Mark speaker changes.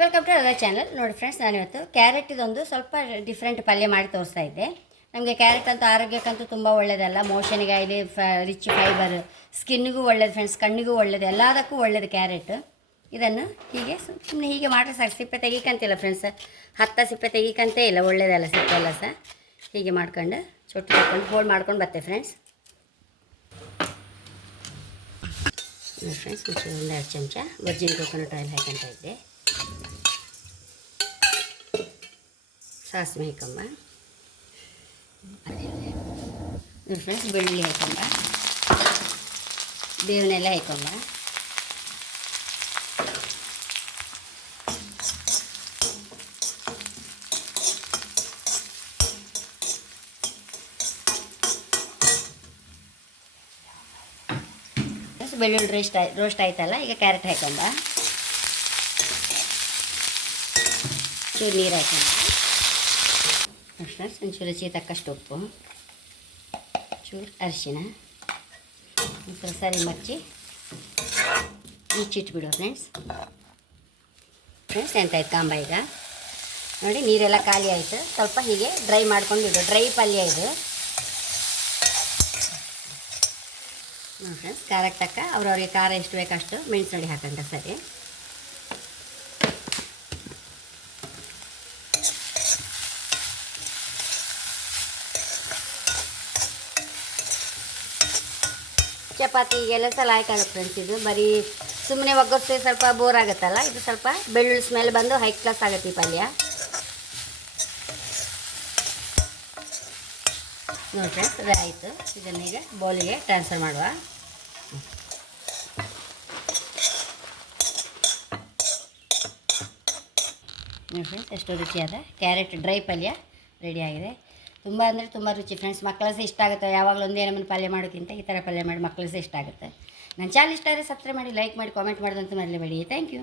Speaker 1: Welcome to other channel ನೋಡಿ friends ನಾನಿವತ್ತು carrot ಇದೊಂದು ಸ್ವಲ್ಪ ಡಿಫ್ರೆಂಟ್ ಪಲ್ಯ ಮಾಡಿ ತೋರಿಸ್ತಾ ಇದ್ದೆ. ನಮಗೆ ಕ್ಯಾರೆಟ್ ಅಂತೂ ಆರೋಗ್ಯಕ್ಕಂತೂ ತುಂಬ ಒಳ್ಳೆಯದಲ್ಲ ಮೋಷನ್ಗೆ ಆಗಲಿ ಫ ರಿಚ್ ಫೈಬರ್ ಸ್ಕಿನ್ನಿಗೂ ಒಳ್ಳೇದು ಫ್ರೆಂಡ್ಸ್ ಕಣ್ಣಿಗೂ ಒಳ್ಳೇದು, ಎಲ್ಲದಕ್ಕೂ ಒಳ್ಳೇದು ಕ್ಯಾರೆಟ್ ಇದನ್ನು ಹೀಗೆ ಸುಮ್ಮನೆ ಹೀಗೆ ಮಾಡಿ ಸಾಕು. ಸಿಪ್ಪೆ ತೆಗಿಕಂತಿಲ್ಲ ಫ್ರೆಂಡ್ಸ್ ಹತ್ತ ಸಿಪ್ಪೆ ತೆಗಿಕಂತೇ ಇಲ್ಲ, ಒಳ್ಳೇದಲ್ಲ ಸಿಪ್ಪೆ ಎಲ್ಲ ಸಹ. ಹೀಗೆ ಮಾಡ್ಕೊಂಡು ಚೊಟ್ಟು ಹಾಕ್ಕೊಂಡು ಹೋಲ್ಡ್ ಮಾಡ್ಕೊಂಡು ಬರ್ತೇವೆ ಫ್ರೆಂಡ್ಸ್ ಫ್ರೆಂಡ್ಸ್ ಒಂದು ಎರಡು ಚಮಚ ವರ್ಜಿನ್ ಕೊಕೊನಟ್ ಆಯಿಲ್ ಹಾಕೊಂತ ಇದ್ದೆ. ಸಾಸಿವೆ ಹಾಕೊಂಬ ಫ್ರೆಂಡ್ಸ್ ಬೆಳ್ಳುಳ್ಳಿ ಹಾಕೊಂಬ ಬೇವನೆಲ್ಲ ಹಾಕೊಂಬ ಬೆಳ್ಳುಳ್ಳಿ ರೋಸ್ಟ್ ಆಯ್ ರೋಸ್ಟ್ ಆಯ್ತಲ್ಲ, ಈಗ ಕ್ಯಾರೆಟ್ ಹಾಕೊಂಬ ಚೂರು ನೀರು ಹಾಕೊಂಬ ಫ್ರೆಂಡ್ಸ್ ಒಂಚೂರು ರುಚಿ ತಕ್ಕಷ್ಟು ಉಪ್ಪು. ಚೂರು ಅರಿಶಿನ. ಒಂಥರ ಸರಿ ಮಚ್ಚಿ. ಮುಚ್ಚಿಟ್ಬಿಡು ಫ್ರೆಂಡ್ಸ್ ಫ್ರೆಂಡ್ಸ್ ಎಂತಾಯ್ತು ಕಾಂಬ ಈಗ? ನೋಡಿ, ನೀರೆಲ್ಲ ಖಾಲಿ ಆಯಿತು. ಸ್ವಲ್ಪ ಹೀಗೆ ಡ್ರೈ ಮಾಡ್ಕೊಂಡಿದ್ದು ಡ್ರೈ ಪಲ್ಯ ಇದು. ಫ್ರೆಂಡ್ಸ್ ಖಾರಕ್ಕೆ ತಕ್ಕ ಅವ್ರವ್ರಿಗೆ ಖಾರ ಎಷ್ಟು ಬೇಕಷ್ಟು ನೋಡಿ ಹಾಕಂತ ಸರಿ. ಚಪಾತಿಗೆಲ್ಲ ಸಲ ಹಾಕಾಗುತ್ತೆ ಫ್ರೆಂಡ್ಸ್ ಇದು. ಬರೀ ಸುಮ್ಮನೆ ಒಗ್ಗರ್ಸಿ ಸ್ವಲ್ಪ ಬೋರ್ ಆಗುತ್ತಲ್ಲ, ಇದು ಸ್ವಲ್ಪ ಬೆಳ್ಳುಳ್ಳಿ ಸ್ಮೆಲ್ ಬಂದು ಹೈ ಕ್ಲಾಸ್ ಆಗುತ್ತೆ ಈ ಪಲ್ಯ. ನೋಡಿ ಫ್ರೆಂಡ್ಸ್ ಅದೇ ಆಯಿತು. ಇದನ್ನೀಗ ಬೌಲಿಗೆ ಟ್ರಾನ್ಸ್ಫರ್ ಮಾಡುವ. ನೋಡಿ ಫ್ರೆಂಡ್ಸ್ ಎಷ್ಟು ರುಚಿಯಾದ ಕ್ಯಾರೆಟ್ ಡ್ರೈ ಪಲ್ಯ ರೆಡಿ ಆಗಿದೆ. ತುಂಬ ಅಂದರೆ ತುಂಬ ರುಚಿ. ಫ್ರೆಂಡ್ಸ್ ಮಕ್ಕಳು ಇಷ್ಟ ಆಗುತ್ತೆ. ಯಾವಾಗಲೂ ಒಂದೇ ನಮ್ಮನ್ನು ಪಲ್ಯ ಮಾಡೋಕ್ಕಿಂತ ಈ ಥರ ಪಲ್ಯ ಮಾಡಿ ಮಕ್ಕಳು ಸಹ ಇಷ್ಟ ಆಗುತ್ತೆ. ನನ್ನ ಚಾನಲ್ ಇಷ್ಟ ಆದರೆ ಸಬ್ಸ್ಕ್ರೈಬ್ ಮಾಡಿ ಲೈಕ್ ಮಾಡಿ ಕಾಮೆಂಟ್ ಮಾಡೋದಂತೂ ಮರಲೇಬೇಡಿ. Thank you